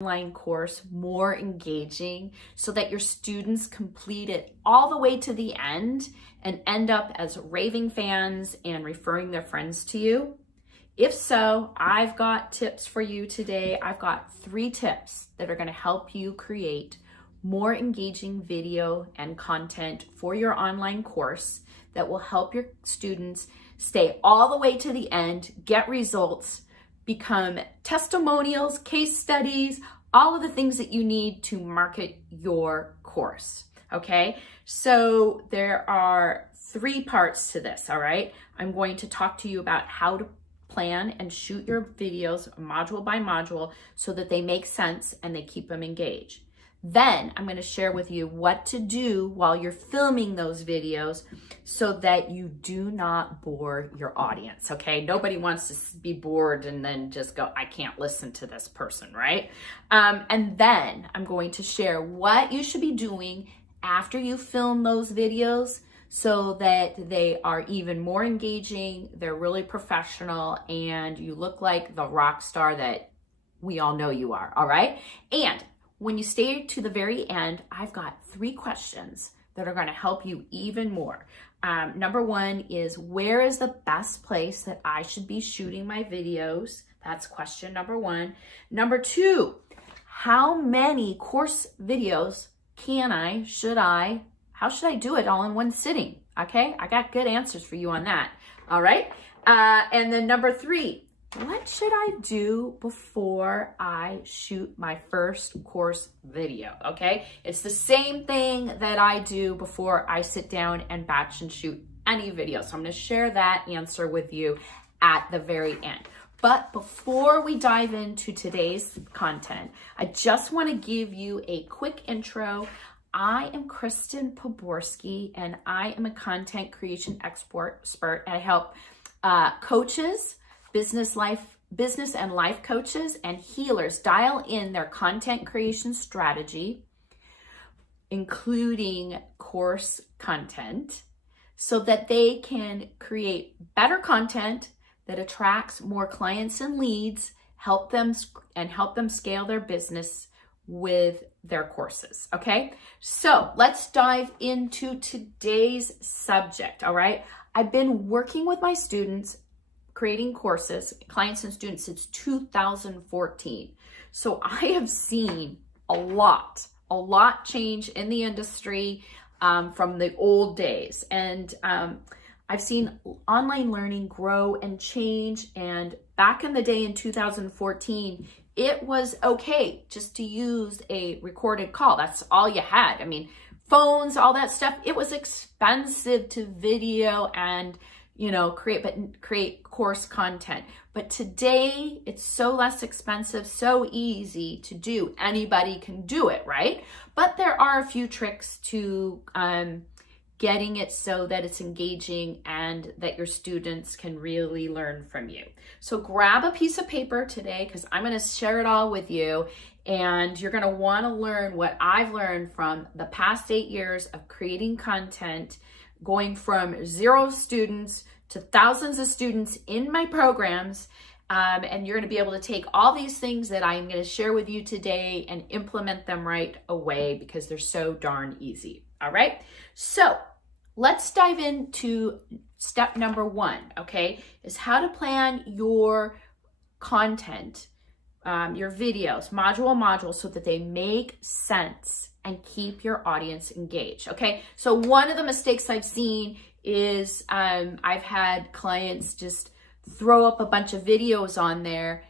online course more engaging so that your students complete it all the way to the end and end up as raving fans and referring their friends to you? If so, I've got tips for you today. I've got 3 tips that are going to help you create more engaging video and content for your online course that will help your students stay all the way to the end, get results, become testimonials, case studies, all of the things that you need to market your course, okay? So there are 3 parts to this, all right? I'm going to talk to you about how to plan and shoot your videos module by module so that they make sense and they keep them engaged. Then I'm going to share with you what to do while you're filming those videos so that you do not bore your audience, okay? Nobody wants to be bored and then just go, I can't listen to this person, right? And then I'm going to share what you should be doing after you film those videos so that they are even more engaging, they're really professional, and you look like the rock star that we all know you are, all right? And when you stay to the very end, I've got 3 questions that are going to help you even more. Number 1 is, where is the best place that I should be shooting my videos? That's question number 1. Number 2, how many course videos how should I do it all in one sitting? Okay, I got good answers for you on that. All right. And then number 3, what should I do before I shoot my first course video? Okay, it's the same thing that I do before I sit down and batch and shoot any video. So I'm going to share that answer with you at the very end. But before we dive into today's content, I just want to give you a quick intro. I am Kristen Poborsky, and I am a content creation expert. I help coaches, business and life coaches, and healers dial in their content creation strategy, including course content, so that they can create better content that attracts more clients and leads, help them scale their business with their courses, okay? So let's dive into today's subject, all right? I've been working with my students, creating courses, clients and students, since 2014. So I have seen a lot change in the industry from the old days. And I've seen online learning grow and change. And back in the day in 2014, it was okay just to use a recorded call. That's all you had. I mean, phones, all that stuff, it was expensive to video and, create course content. But today, it's so less expensive, so easy to do. Anybody can do it, right? But there are a few tricks to getting it so that it's engaging and that your students can really learn from you. So grab a piece of paper today, because I'm going to share it all with you, and you're going to want to learn what I've learned from the past 8 years of creating content, going from 0 students to thousands of students in my programs. And you're going to be able to take all these things that I'm going to share with you today and implement them right away, because they're so darn easy. All right. So let's dive into step number 1, okay, is how to plan your content, your videos, module, so that they make sense and keep your audience engaged, okay? So one of the mistakes I've seen is I've had clients just throw up a bunch of videos on there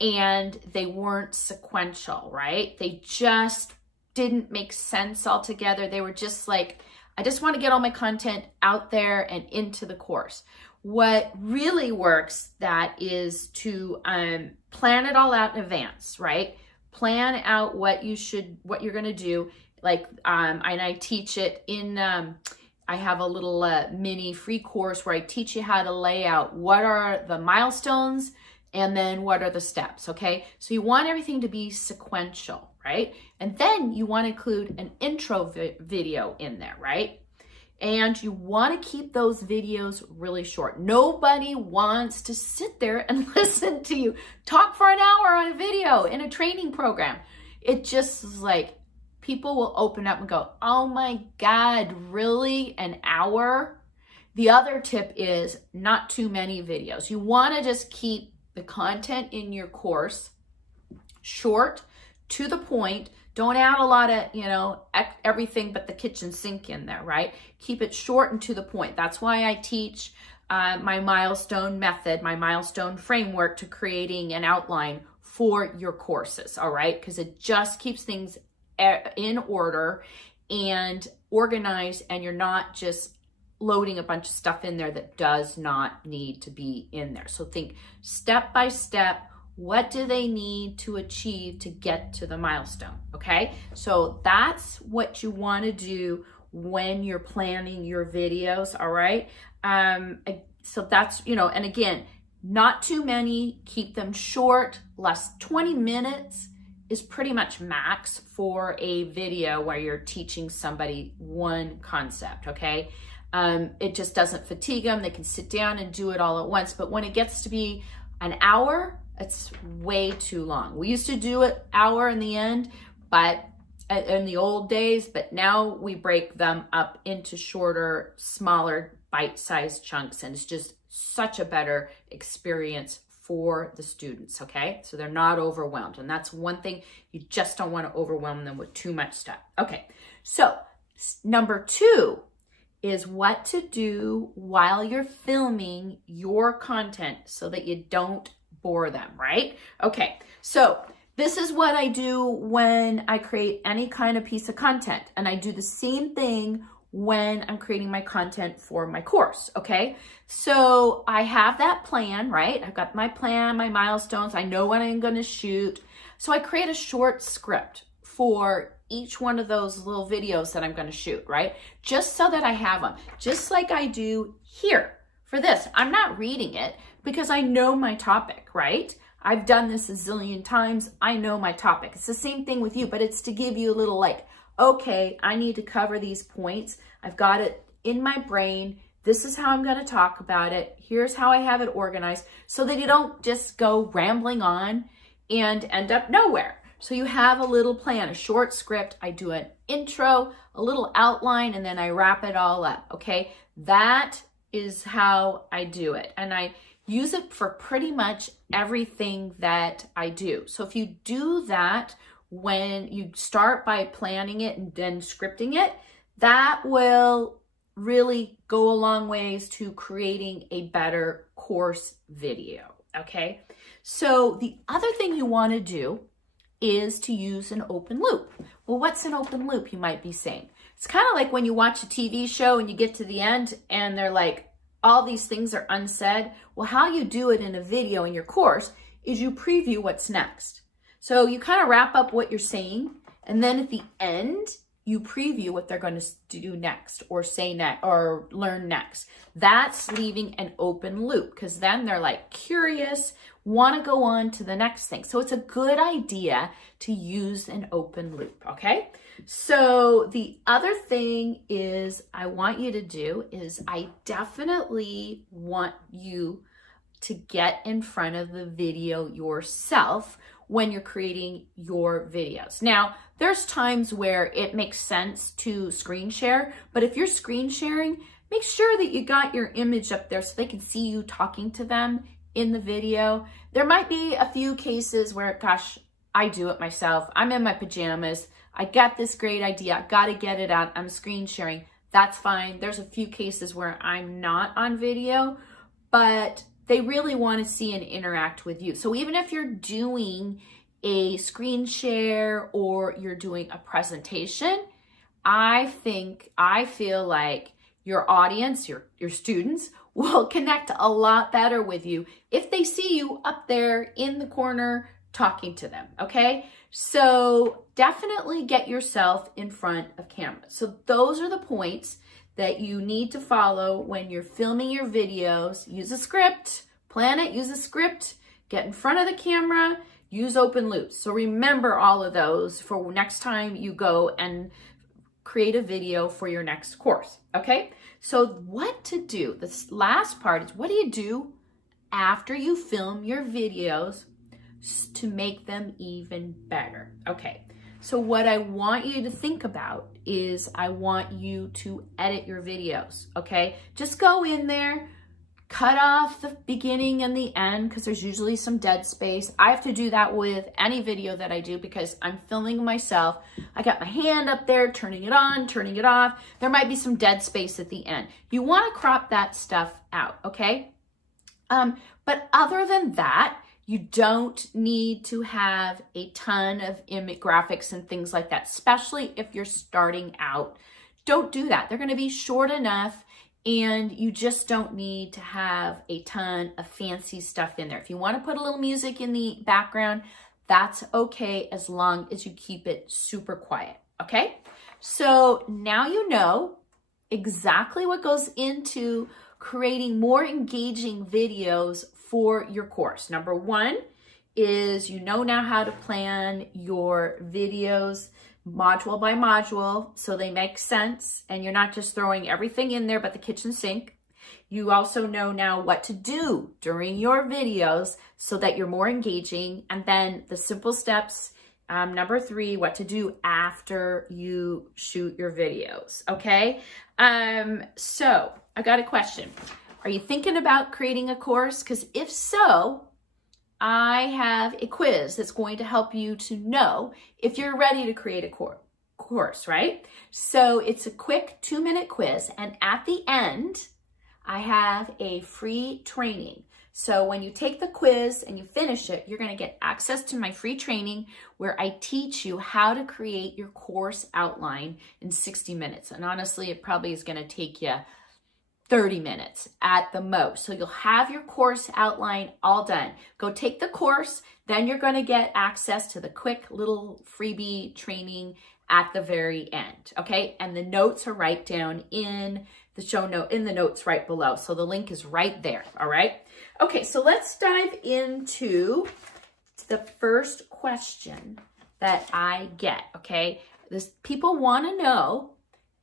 and they weren't sequential, right? They just didn't make sense altogether. They were just like, I just want to get all my content out there and into the course. What really works, that is to plan it all out in advance, right? Plan out what you're going to do. Like, and I teach it in, I have a little mini free course where I teach you how to lay out what are the milestones and then what are the steps, okay? So you want everything to be sequential, right? And then you want to include an intro video in there, right? And you want to keep those videos really short. Nobody wants to sit there and listen to you talk for an hour on a video in a training program. It just is like, people will open up and go, oh my God, really? An hour? The other tip is not too many videos. You want to just keep the content in your course short, to the point. Don't add a lot of, everything but the kitchen sink in there, right? Keep it short and to the point. That's why I teach my milestone method, my milestone framework to creating an outline for your courses, all right? Because it just keeps things in order and organized, and you're not just loading a bunch of stuff in there that does not need to be in there. So think step by step. What do they need to achieve to get to the milestone? Okay, so that's what you want to do when you're planning your videos. All right, so that's, and again, not too many. Keep them short. Less 20 minutes is pretty much max for a video where you're teaching somebody one concept. Okay, it just doesn't fatigue them. They can sit down and do it all at once. But when it gets to be an hour, it's way too long. We used to do an hour in the end, but in the old days, but now we break them up into shorter, smaller, bite-sized chunks, and it's just such a better experience for the students, okay? So they're not overwhelmed, and that's one thing. You just don't want to overwhelm them with too much stuff. Okay, so number 2 is what to do while you're filming your content so that you don't bore them, right? Okay, so this is what I do when I create any kind of piece of content, and I do the same thing when I'm creating my content for my course, okay? So I have that plan, right? I've got my plan, my milestones, I know when I'm gonna shoot. So I create a short script for each one of those little videos that I'm gonna shoot, right? Just so that I have them, just like I do here for this. I'm not reading it because I know my topic, right? I've done this a zillion times. I know my topic. It's the same thing with you, but it's to give you a little like, okay, I need to cover these points. I've got it in my brain. This is how I'm going to talk about it. Here's how I have it organized, so that you don't just go rambling on and end up nowhere. So you have a little plan, a short script. I do an intro, a little outline, and then I wrap it all up, okay? That is how I do it. And I use it for pretty much everything that I do. So if you do that when you start by planning it and then scripting it, that will really go a long ways to creating a better course video, okay? So the other thing you want to do is to use an open loop. Well, what's an open loop, you might be saying? It's kind of like when you watch a TV show and you get to the end and they're like, all these things are unsaid. Well, how you do it in a video in your course is you preview what's next. So you kind of wrap up what you're saying, and then at the end, you preview what they're going to do next, or say next, or learn next. That's leaving an open loop, because then they're like curious, want to go on to the next thing. So it's a good idea to use an open loop, okay? So the other thing is I want you to do is I definitely want you to get in front of the video yourself when you're creating your videos. Now, there's times where it makes sense to screen share, but if you're screen sharing, make sure that you got your image up there so they can see you talking to them in the video. There might be a few cases where, gosh, I do it myself. I'm in my pajamas. I got this great idea. I got to get it out. I'm screen sharing. That's fine. There's a few cases where I'm not on video, but they really want to see and interact with you. So even if you're doing a screen share or you're doing a presentation, I feel like your audience, your students will connect a lot better with you if they see you up there in the corner talking to them, okay? So definitely get yourself in front of camera. So those are the points that you need to follow when you're filming your videos. Use a script, plan it, use a script, get in front of the camera, use open loops. So remember all of those for next time you go and create a video for your next course, okay? So what to do, this last part is what do you do after you film your videos to make them even better, okay? So what I want you to think about is I want you to edit your videos, okay? Just go in there, cut off the beginning and the end because there's usually some dead space. I have to do that with any video that I do because I'm filming myself. I got my hand up there, turning it on, turning it off. There might be some dead space at the end. You want to crop that stuff out, okay? But other than that, you don't need to have a ton of image graphics and things like that, especially if you're starting out. Don't do that. They're going to be short enough, and you just don't need to have a ton of fancy stuff in there. If you want to put a little music in the background, that's okay as long as you keep it super quiet, okay? So now you know exactly what goes into creating more engaging videos for your course. Number one is you know now how to plan your videos module by module so they make sense and you're not just throwing everything in there but the kitchen sink. You also know now what to do during your videos so that you're more engaging, and then the simple steps. Number three, what to do after you shoot your videos, okay? So I got a question. Are you thinking about creating a course? Because if so, I have a quiz that's going to help you to know if you're ready to create a course, right? So it's a quick 2-minute quiz, and at the end, I have a free training. So when you take the quiz and you finish it, you're going to get access to my free training where I teach you how to create your course outline in 60 minutes. And honestly, it probably is going to take you 30 minutes at the most. So you'll have your course outline all done. Go take the course, then you're going to get access to the quick little freebie training at the very end, okay? And the notes are right down in the show note, in the notes right below. So the link is right there, all right? Okay, so let's dive into the first question that I get, okay? People want to know,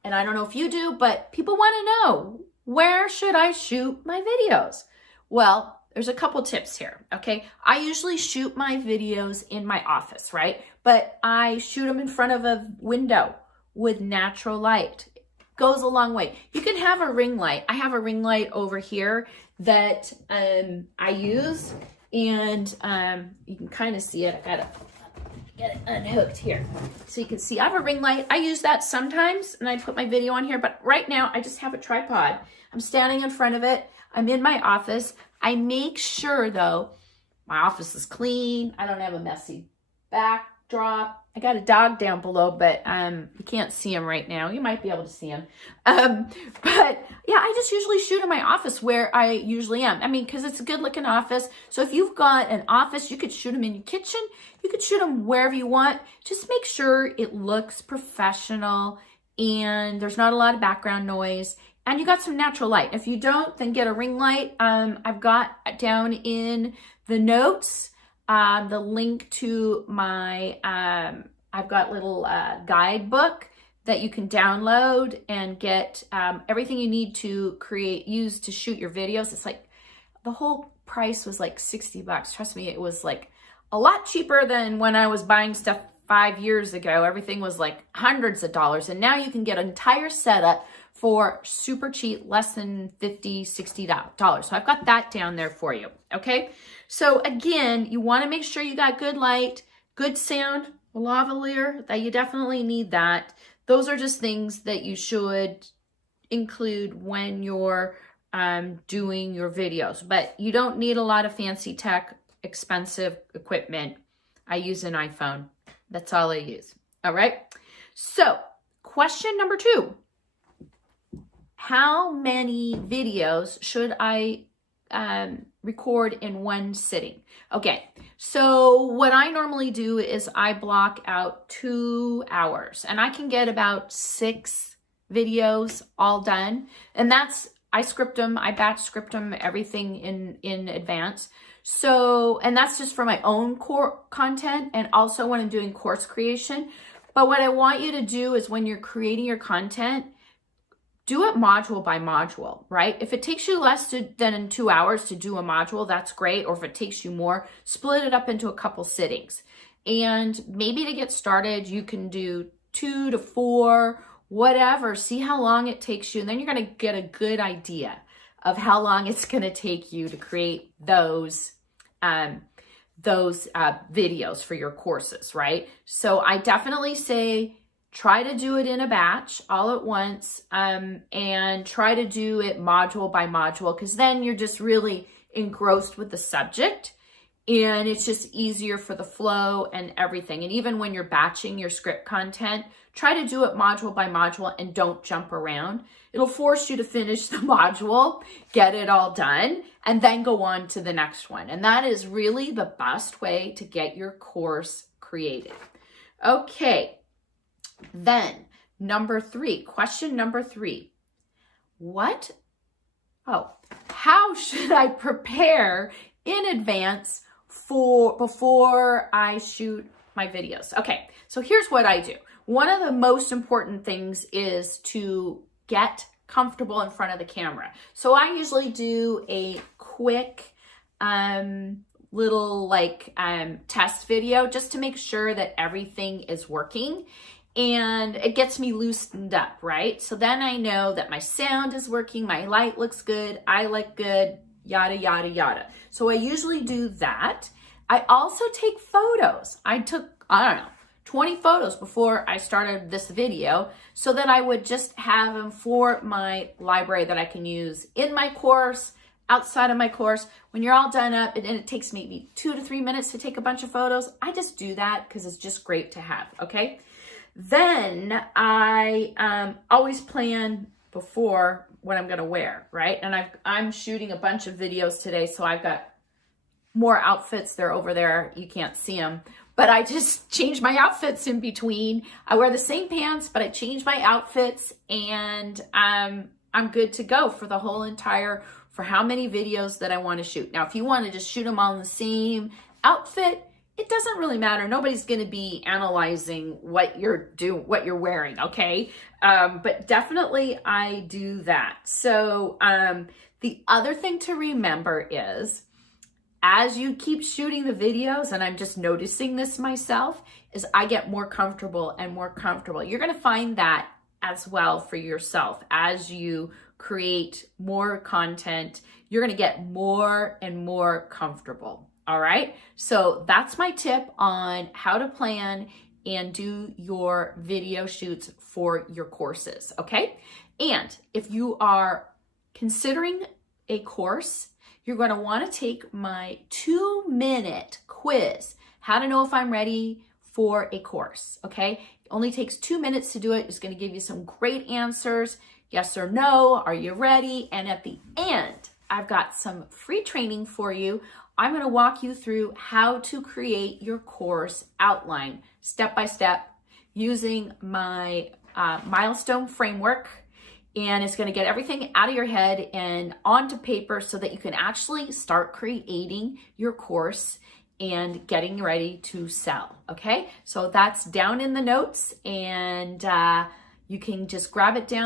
and I don't know if you do, but people want to know, where should I shoot my videos? Well, there's a couple tips here, okay? I usually shoot my videos in my office, right? But I shoot them in front of a window with natural light. Goes a long way. You can have a ring light. I have a ring light over here that I use, and you can kind of see it. I gotta get it unhooked here so you can see. I have a ring light. I use that sometimes, and I put my video on here, but right now I just have a tripod. I'm standing in front of it. I'm in my office. I make sure, though, my office is clean. I don't have a messy backdrop. I got a dog down below, but you can't see him right now. You might be able to see him. But yeah, I just usually shoot in my office where I usually am. I mean, because it's a good looking office. So if you've got an office, you could shoot them in your kitchen. You could shoot them wherever you want. Just make sure it looks professional and there's not a lot of background noise. And you got some natural light. If you don't, then get a ring light. I've got down in the notes the link to my, I've got little guidebook that you can download and get everything you need to use to shoot your videos. It's like, the whole price was like $60. Trust me, it was like a lot cheaper than when I was buying stuff 5 years ago. Everything was like hundreds of dollars. And now you can get an entire setup for super cheap, less than $50, $60. So I've got that down there for you, okay? So again, you wanna make sure you got good light, good sound, lavalier, that you definitely need that. Those are just things that you should include when you're doing your videos, but you don't need a lot of fancy tech, expensive equipment. I use an iPhone. That's all I use, all right? So question number 2. How many videos should I record in one sitting? Okay, so what I normally do is I block out 2 hours, and I can get about 6 videos all done. And that's, I script them, I batch script them, everything in advance. So, and that's just for my own core content and also when I'm doing course creation. But what I want you to do is when you're creating your content, do it module by module, right? If it takes you less than 2 hours to do a module, that's great. Or if it takes you more, split it up into a couple sittings. And maybe to get started, you can do 2 to 4, whatever. See how long it takes you. And then you're going to get a good idea of how long it's going to take you to create those videos for your courses, right? So I definitely say, try to do it in a batch all at once, and try to do it module by module, because then you're just really engrossed with the subject and it's just easier for the flow and everything. And even when you're batching your script content, try to do it module by module and don't jump around. It'll force you to finish the module, get it all done, and then go on to the next one. And that is really the best way to get your course created. Okay. Then question number 3, how should I prepare in advance before I shoot my videos? Okay, so here's what I do. One of the most important things is to get comfortable in front of the camera. So I usually do a quick little test video just to make sure that everything is working. And it gets me loosened up, right? So then I know that my sound is working, my light looks good, I look good, yada, yada, yada. So I usually do that. I also take photos. I took, 20 photos before I started this video, so that I would just have them for my library that I can use in my course, outside of my course. When you're all done up and it takes maybe 2 to 3 minutes to take a bunch of photos, I just do that because it's just great to have, okay? Then I always plan before what I'm gonna wear, right? And I'm shooting a bunch of videos today, so I've got more outfits. They're over there, you can't see them, but I just change my outfits in between. I wear the same pants, but I change my outfits, and I'm good to go for the whole for how many videos that I want to shoot. Now, if you want to just shoot them all in the same outfit, it doesn't really matter. Nobody's going to be analyzing what you're wearing, okay? But definitely I do that. So the other thing to remember is, as you keep shooting the videos, and I'm just noticing this myself, is I get more comfortable and more comfortable. You're going to find that as well for yourself. As you create more content, you're going to get more and more comfortable. All right, so that's my tip on how to plan and do your video shoots for your courses, okay? And if you are considering a course, you're going to want to take my 2-minute quiz, how to know if I'm ready for a course, okay? It only takes 2 minutes to do it. It's going to give you some great answers, yes or no, are you ready? And at the end, I've got some free training for you. I'm going to walk you through how to create your course outline step by step using my milestone framework. And it's going to get everything out of your head and onto paper so that you can actually start creating your course and getting ready to sell. Okay, so that's down in the notes, and you can just grab it down.